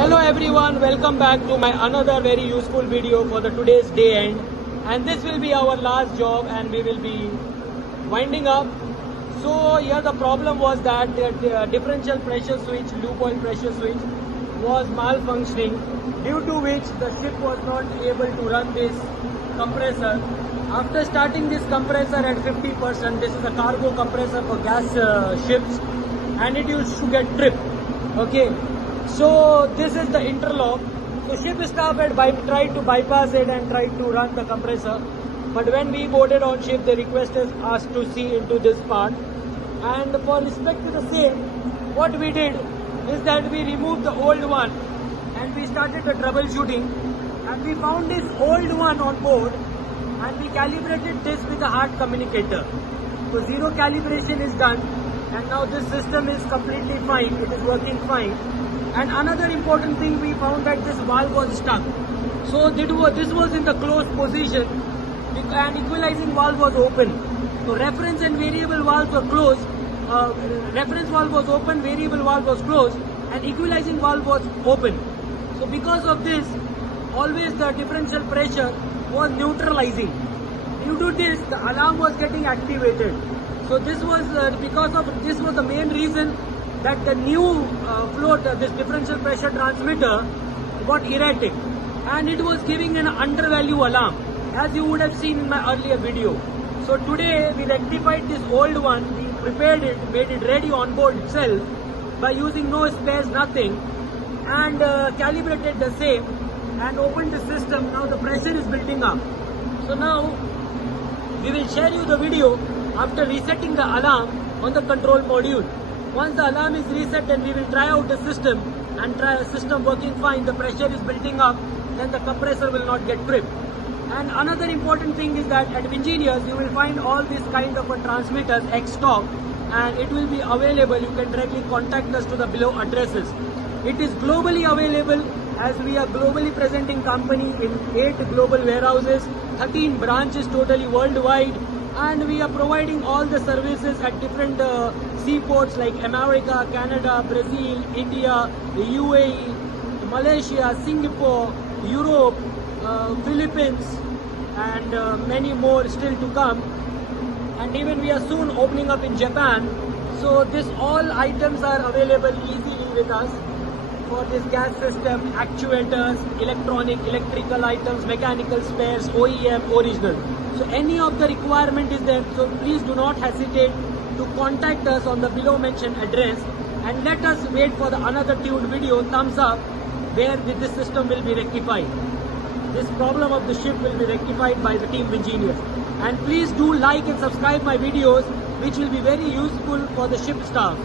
Hello everyone, welcome back to my another very useful video for the today's day end, and this will be our last job and we will be winding up. So here the problem was that the differential pressure switch, loop oil pressure switch was malfunctioning, due to which the ship was not able to run this compressor. After starting this compressor at 50%, this is a cargo compressor for gas ships, and it used to get tripped. Okay, so this is the interlock. So ship staff had tried to bypass it and tried to run the compressor, but when we boarded on ship, they requested us to see into this part, and for respect to the same, what we did is that we removed the old one and we started the troubleshooting, and we found this old one on board and we calibrated this with a hard communicator. So zero calibration is done, and now this system is completely fine, it is working fine. And another important thing, we found that this valve was stuck. So this was in the closed position and equalizing valve was open. So reference and variable valves were closed. Reference valve was open, variable valve was closed, and equalizing valve was open. So because of this, always the differential pressure was neutralizing. Due to this, the alarm was getting activated. So this was this was the main reason that the new float, this differential pressure transmitter, got erratic, and it was giving an undervalue alarm, as you would have seen in my earlier video. So today we rectified this old one, we prepared it, made it ready on board itself by using no spares, nothing, and calibrated the same and opened the system. Now the pressure is building up. So now we will share you the video after resetting the alarm on the control module. Once the alarm is reset, then we will try out the system and try a system working fine, the pressure is building up, then the compressor will not get tripped. And another important thing is that at Wingineers you will find all these kind of transmitters ex-stock, and it will be available. You can directly contact us to the below addresses. It is globally available, as we are globally presenting company in 8 global warehouses, 13 branches totally worldwide, and we are providing all the services at different seaports like America, Canada, Brazil, India, the UAE, Malaysia, Singapore, Europe, Philippines, and many more still to come. And even we are soon opening up in Japan. So this all items are available easily with us for this gas system, actuators, electrical items, mechanical spares, OEM, original. So any of the requirement is there. So please do not hesitate to contact us on the below mentioned address, and let us wait for the another tuned video, thumbs up, where this system will be rectified. This problem of the ship will be rectified by the team Wingineers. And please do like and subscribe my videos, which will be very useful for the ship staff.